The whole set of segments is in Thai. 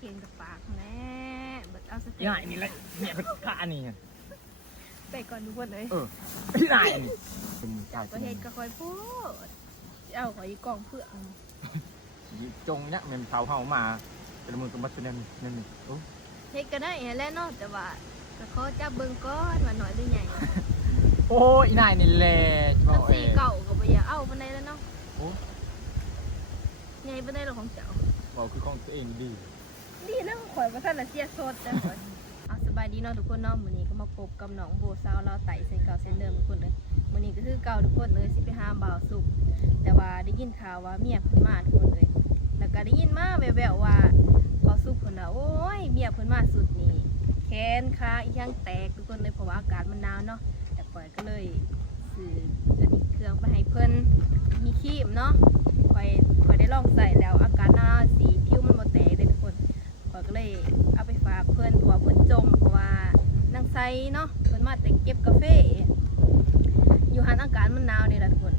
เก่งกับปากแน่เบิดเอาสเต็ป ง่ายนี่แหละเนี่ยเป็นข้านี่ไง ไปก่อนทุกคนเลย พี่นายนี่ จากประเทศก็คอยพูดเอาขออีกกล่องเพื่อ จงเนี่ยมันเผามาเป็นมือกับมัสเนมนั่นนี่โอ้ เฮ็ดก็ได้แหล้วเนาะแต่ว่าก็ขอจับเบิ่งก้อนว่าน้อยหรือใหญ่ โอ้ยนายนี่แหละ ถ้าสีเก่าก็บ่อยากเอาปานใดแล้วเนาะ โอ้ ใหญ่ปานใดหรอของเจ้า บอกคือของตัวเองดี ดีนะข่อยบ่ทันละเสียสดจ้ะข่อยเอาสบายดีเนาะทุกคนเนาะมื้อนี้ก็มาพบกับน้องโบสาวลาวไต่เส้นเก่าเส้นเดิมทุกคนเลยมื้อนี้ก็คือเก่าทุกคนเลยสิไปหาบ่าวสุกแต่ว่าได้ยินข่าวว่าเมียเพิ่นมาทุกคนเลยแล้วก็ได้ยินมาแว่วๆว่าบ่าวสุกเพิ่นน่ะโอ้ยเมียเพิ่นมาสุดนี่แขนขาอีหยังแตกทุกคนเลยเพราะว่าอากาศมันหนาวเนาะแต่ข่อยก็เลยซื้ออันนี้เครื่องไปให้เพิ่นมีครีมเนาะข่อยได้ลองใส่แล้วอาการหน้าสีผิวมันบ่แตกเลยทุกคน ก็เลยเอาไปฝากเพื่อนผัวเพื่อนจมเพราะว่านางไซเนาะเพื่อนมาแต่เก็บกาแฟอยู่หันอากาศมันหนาวนี่แหละทุกคน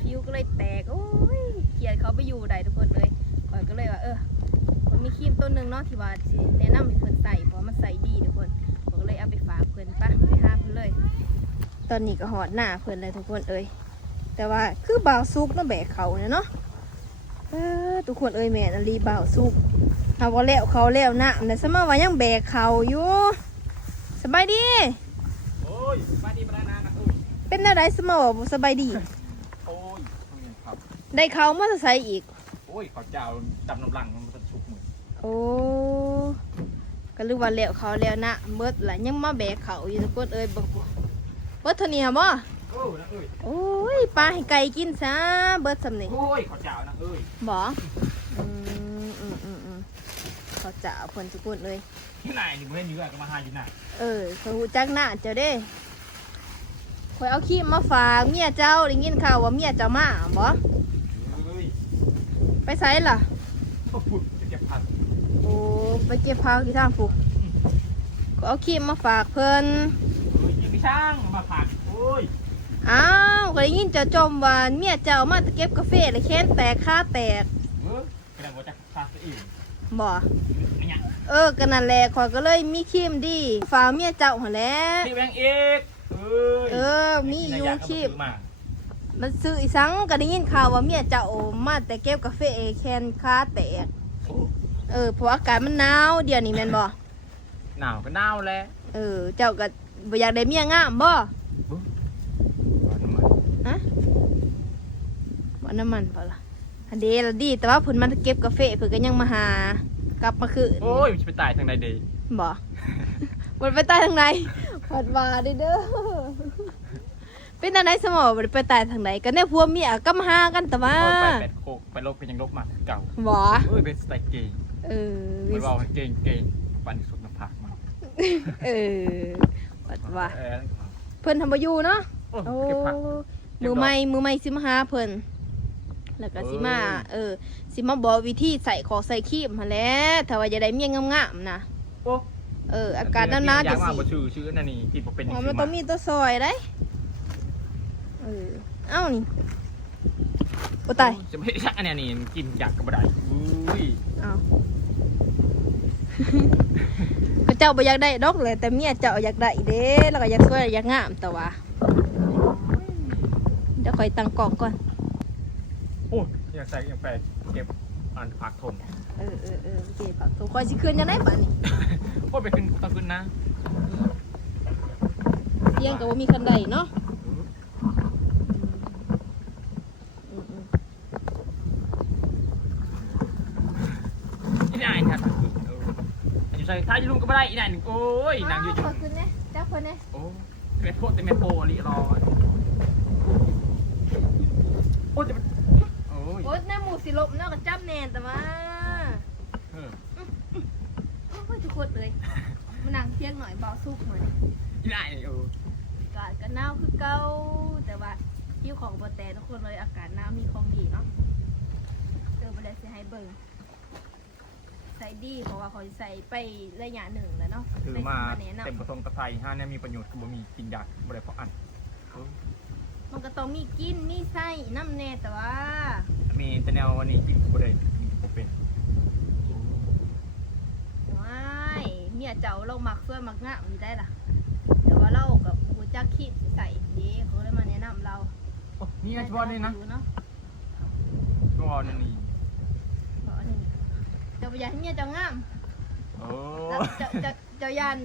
ผิวก็เลยแตกโอ้ยเขียดเขาไปอยู่ใดทุกคนเลยข่อยก็เลยว่ามันมีครีมตัวหนึ่งเนาะที่ว่าสิแนะนำให้เพื่อนใส่เพราะมันใส่ดีทุกคนผมก็เลยเอาไปฝากเพื่อนไปหาเพื่อนเลย ตอนนี้ก็หอดหน้าเพื่อนเลยทุกคนแต่ว่าคือบ่าวซุกเนาะแบกเขาเนี่ยเนาะทุกคนแม่นอลีบ่าวซุกเอาว่าแล้วเขาแล้วนะแต่สมมติว่ายังแบกเขาอยู่สบายดี โอ้ยมาดีมาแล้วนะเป็นอะไรสมมติว่าสบายดี โอ้ยครับ ได้เขามาใส่อีก โอ้ยขอเจ้าดำน้ำลังมันจะชุกมือ โอ้ก็รู้ว่าแล้วเขาแล้วนะเบิดละยังมาแบกเขาอยู่ทุกคนเบิดเท่านี้บ่โอ้ยปลาให้ไก่กินซะเบิดสำเนียง โอ้ยขอเจ้านะบ่เขาจะเอาเพิ่นทุกคนเลย ที่ไหนนี่เพื่อนอยู่ก็มาหาอยู่ไหน เขาหูจักหน้าเจ้าเด้คอยเอาขี้มาฝากเมียเจ้าได้ยินข่าวว่าเมียเจ้ามาบ่ไปไสล่ะ ก็พูดจะเก็บผัก โอ้ไปเก็บผักที่ทางผูกก็เอาขี้มาฝากเพิ่น ยิงไปช่างมาผักโอ้ย อ้าวก็ได้ยินเจ้าจมว่าเมียเจ้ามาเก็บกาแฟแล้วแขนแตกขาแตก กระดังว่าจะพาตัวเอง บ่ ไม่ยัง ก็นั่นแหละข่อยก็เลยมีครีมดีฝากเมียเจ้าหั่นแหละ ที่แบงเอกมีอยู่ครีมมันซื้ออีสังก็ได้ยินข่าวว่าเมียเจ้ามาแต่เก็บกาแฟแขนขาแตกเพราะอากาศมันหนาวเดี๋ยวนี้แม่นบ่ หนาวก็หนาวแล้ว เจ้าก็บ่อยากได้เมียงามบ่ว่าน้ำมันเปล่าล่ะอันเดละดีแต่ว่าเพิ่นมาเก็บกาแฟเพิ่นก็ยังมาหากลับมาคืน โอ้ยจะไปตายทางใดดี บ่มันไปตายทางไหนผัดว่าเด้อเป็นทางไหนสมอบ่ได้ไปตายทางไหนก็แน่ผัวเมียก็มาหากันแต่ว่า ไปแปดโคกไปลบเป็นยังลบมาเก่า บ่ เป็นสไตล์เกย์ไม่บอกเกย์ปันสุดน้ำผักมา ผัดว่าเพิ่นทำบ่อยู่เนาะมือใหม่สิมาหาเพิ่นแล้วก็สิมาสิมาบอกวิธีใส่ของใส่ครีมหั่นแหละถ้าว่าจะได้เมียงามๆนะอากาศหนาวๆจะสิ ชื่อนั่นนี่ที่เป็น มันต้องมีตัวซอยได้เอ้านี่โอ้ตาย จะไม่ใช่อันนี้กินจากกระบะได้อุ้ย เอ้าก็เจ้าบ่อยากได้ดอกเลยแต่เมียเจ้าอยากได้เด้แล้วก็อยากสวยอยากงามแต่ว่าเดี๋ยวค่อยตั้งกล่องก่อน โอ้ยอยากใส่อยากแปลเก็บอ่านผักทน โอเคผักถูกคอยสิคืนยังไงบ้านี่ โอ้ยไปขึ้นต้องขึ้นนะ เตียงกับว่ามีคันใดเนาะอีนายครับอยู่ใส่ท้ายลุงก็ไม่ได้อีนายหนึ่งโอ้ยนางอยู่ ขอคืนเนี่ยเจ้าคนเนี่ย โอ้เมโพแต่เมโพลีรอโอ้ยโอ๊ยแม่หมูสิลบเนาะกับจับแนนแต่ว่าทุกคนเลยมานั่งเที่ยงหน่อยเบาสุกเหมือน อีนายอากาศก็หนาวคือเก่าแต่ว่าหิ้วของบแต่ทุกคนเลยอากาศหนาวมีของดีเนาะไปเลยสิให้เบิ่งใส่ดีเพราะว่าเขาใส่ไประยะหนึ่งแล้วเนาะ ถือมาเต็มกระทงกระไทยห้าเนี่ยมีประโยชน์ก็บ่มีกินยากบ่ได้เพราะอันมันก็ต้องมีกินมีไส้น้ำแน่แต่ว่า มีแต่แนววันนี้กินบ่ได้กินบ่เป็น มียเจ้าเรามักสวยมักงามอยู่ได้ล่ะแต่ว่าเรากับหัวจักคิดใส่ดีเขาเลยมาแนะนำเรา โอ้นี่ไงบอลนี่นะ เนาะ บอลนี่ บอกนี่เจ้าอยากให้เมียเจ้างาม โอ้ แล้วเจ้ายัน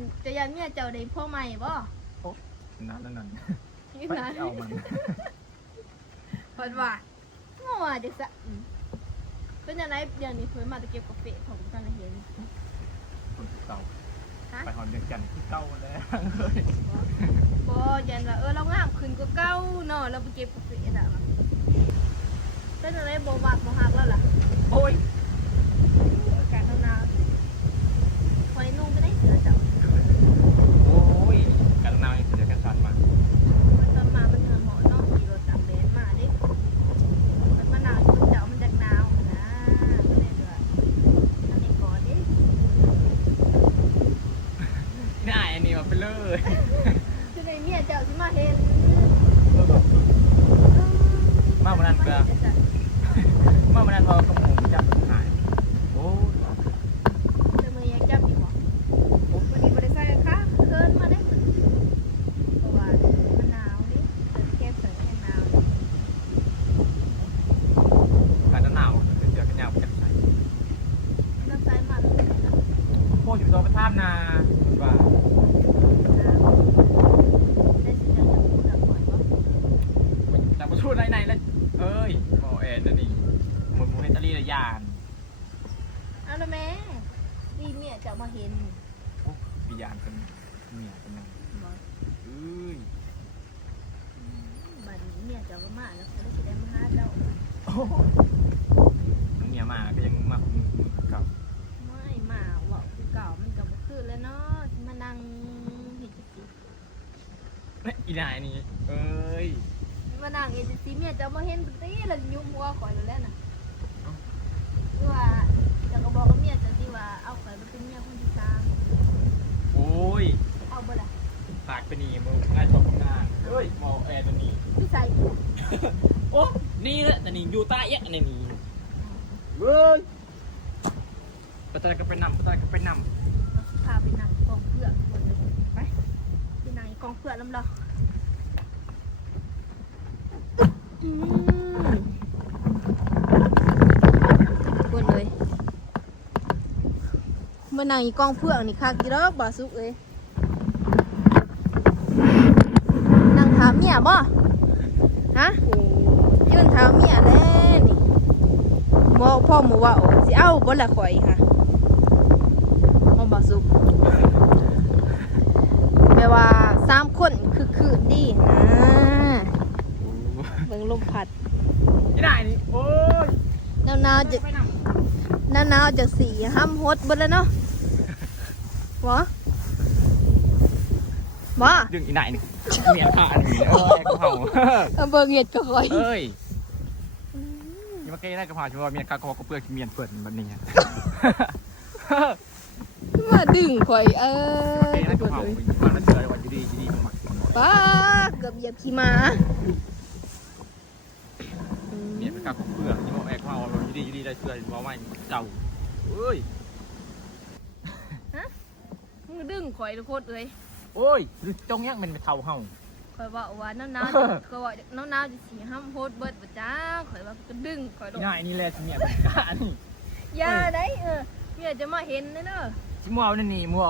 เมียเจ้าได้พ่อใหม่บ่ นั่น นี่ ไป นะ เอามัน เพิ่นว่างัวจังซะเป็นจังไดอย่างนี้เพิ่นมาตะเก็บกาแฟของกันเห็น คนเก่า ฮะ ไปหอนเดือนกันที่เก่าแล้ว บ่ยันว่าเรางามขึ้นกว่าเก่าเนาะเราไปเก็บกาแฟน่ะเป็นจังไดบ่มักบ่ฮักแล้วล่ะ โอ้ย อากาศหนาวคอยนุ่งไปได้เสือเจ้า โอ้ยกันนาวยังเจอกันชันมา มันตอนมามันเหงื่อหมอเนาะขี่รถตามเลนมาดิมันมาหนาวอยู่เจ้ามันจากหนาวนะก็เลยว่าอันนี้ก่อนดิ นี่ไอ้อันนี้มาไปเลย คือในเมียเจ้าสิมาเห็น มาวันนั้นก็มาวันนั้นพอกระหมูจับหายโอ้ย แต่มือยังจับอยู่บ่วันนี้บ่ได้ใส่ค่ะเคินมาได้เหมือนเพราะว่ามันหนาวดิเก็บเสื้อแค่หนาว การหนาวเจอกันยาวจับใส่ น้ำใส่มาเลยนะ โค้อยู่ตัวประทับนาว่า ได้สิยังพูดกับก่อนว่า แต่ประชุดไหนแล้วเอ้ยหมอแอนนี่หมดมูเฮตาลีระยาน เอาละแม่ดีเมียเจ้ามาเห็น โอ้ปียานเป็นเมียเป็นยัง บ่ เอ้ย บัดนี้เมียเจ้าก็มาแล้วเขาได้สิได้มาหาเจ้า เมียมาก็ยังมากับ ไม่มาเว่าคือเก่ามันก็บ่คือแล้วเนาะสิมานั่งเฮ็ดจังซี่ อีนายนี่เอ้ย มานั่งเฮ็ดจังซี่เมียเจ้ามาเห็นติแล้วยุ่มหัวข่อยแล้วแหละน่ะคือว่าเจ้าก็บอกกับเมียเจ้าสิว่าเอาข่อยมาเป็นเมียคนที่สาม โอ้ย เอาบ่ล่ะ ปากไปนี่มึงง่ายสองคนงานเอ้ยหมอแอนนี่ พี่ใส่ โอ้นี่แหละแต่นี่อยู่ใต้แยะนี่เว้ยปะตาก็ไปนำปะตาก็ไปน พาไปนั่งกองเพื่อนคนนึงไปไปนั่งกองเพื่อนลำดอกคนเลยมานั่งอีกองเพื่อนนี่คักกี่รอบบาสุกเลยนั่งถามเมียบ่ฮะยืนถามเมียแล้วนี่หมอพ่อหมูว่าสิเอาบ่ละข่อยค่ะหมอบาสุกแปลว่า3คนคือคืนดีนะ ำ เบิ่งลมพัด อีนายนี่โอ้ย หนาวๆจะ ไปนำ หนาวๆจะสีห้ำฮดเบิดแล้วเนาะบ่บ่ ดึงอีนายนี่เมียขาดนี่เอ้ยกระเพรา เอาเบิ่งเห็ดก็ค่อย เอ้ยยังมาเกยได้กระเพราชัวร์เมียขาดก็เปลือกเมียนเปิดแบบนี้ มาดึงข่อยเกยได้กระเพรามันแล้วเจอวันดีๆมา ป้าเกือบเหยียบขี้หมา เมียขาดก็เปลือกยังบอกแอกเอาดีได้เชื่อว่าไม่เจ้าเอ้ย มึงดึงข่อยทุกคนเลย โอ้ยจงยังเป็นเท่าเฮา ข่อยว่าว่าหนาวๆข่อยว่าหนาวๆจะสีห้ำฮดเบิดบ่จ้าข่อยว่าก็ดึงข่อยลง อีนายนี่แหละเมียเป็นกานี่ อย่าได้เมียจะมาเห็นเด้อ ชิมัวนั่นนี่มัว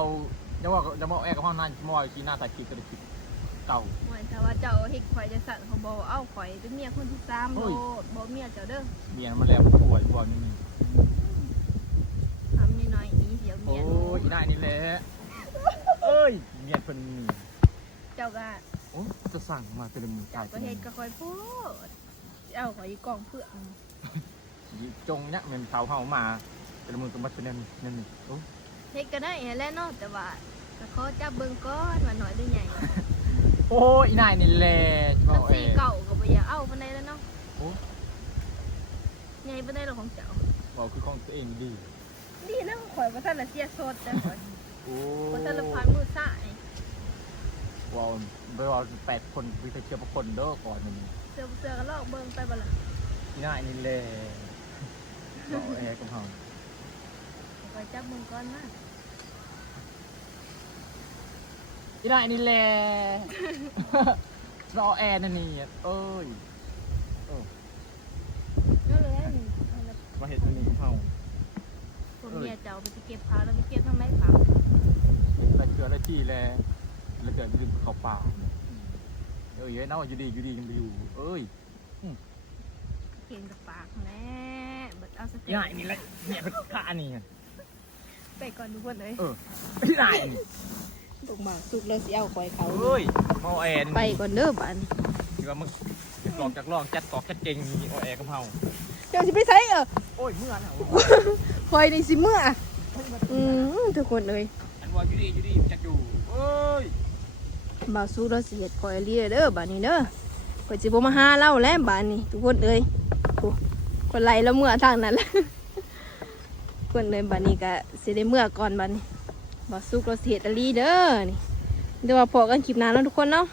จะบอกแอกกับห้องนั้นชิมัวชีหน้าตาคิดก็ได้คิดเก่า หมายถ้าว่าเจ้าเฮ็ดข่อยจะสั่นเขาบอกว่าเอาข่อยเป็นเมียคนที่3โลดบ่เมียเจ้าเด้อ เมียมาแล้วป่วยนี่ ทำน้อยๆนี้เดี๋ยว โอ้ เมีย ยอีนายนี่แหละเอ้ยเมียคนนี้ เจ้าก็ โอ้จะสั่งมาเป็นมือ เจ้าก็เฮ็ดก็ค่อยพูดเอาข่อยอีกกองเพื่อน จงเนี่ยเป็นเท่าเฮามาเป็นมือกับบัตรเป็นนั่นนี่โอ้ เฮ็ดก็ได้แหล้วเนาะแต่ว่าก็ขอจับเบิ่งก่อนว่าน้อยหรือใหญ่ โอ้ยอีนายนี่แหละบ ถ้า อก สีเก่าก็บ่อยากเอาปานใดแล้วเนาะ โอ้ ใหญ่ปานใดหรอกของเจ้า บอกคือของตัวเองดี ดีนะข่อยบ่ทันละเสียสดแต่ข่อย โอ้ บ่ทันละพันมือซ้าย ว้าวไปว่า8 คนวิทยาเชียร์คนเด้อก่อนนี่ เสื้อก็ลอกเบิ่งไปบ่ล่ะ อีนายนี่แหละบอกกับเฮา ข่อยจับเบิ่งก่อนนะ อีได้นี่แหละรอแอร์นั่นนี่เอ้ย ก็เลย มาเห็ดอันนี้เฮา ผมเนี่ยจะเอาไปเก็บพาแล้วไปเก็บทั้งไรเปล่า อะไรเกลืออะไรที่แลแล้วเกิดยืมเขาป่าเอ้ยเนาะอยู่ดียังไปอยู่เอ้ย เก่งกับปากแน่เบิดเอาสเต็ อีได้นี่แหละเนี่ยเป็นข้านี่ ไปก่อนทุกคนเลย อีได้ ตกหมากสุกแล้วสิเอาคอยเขา เอ้ยมาแอร์ ไปก่อนเด้อบ้าน ที่ว่ามึงลองจากลองจัดกอกจัดเก่งนี่แอร์กับเฮา เดี๋ยวสิไปใช้โอ้ยเมื่อน่ะ คอยในสิเมื่อทุกคนเลย อันว่าอยู่ดีจัดอยู่เอ้ย บ่าวสุกเราสิเฮ็ดคอยเรียเด้อบ้านนี้เด้อคอยสิบ่มาหาเล่าแล้วบ้านนี้ทุกคนเอ้ยโอ้คนไล่แล้วเมื่อทางนั้นแหละ คนเลยบ้านนี้ก็สิได้เมื่อก่อนบ้านนี้บ่าวสุกเราสิเฮ็ดอลีเด้อนี่เดี๋ยวว่าพอกันคลิปหน้าแล้วทุกคนเนาะ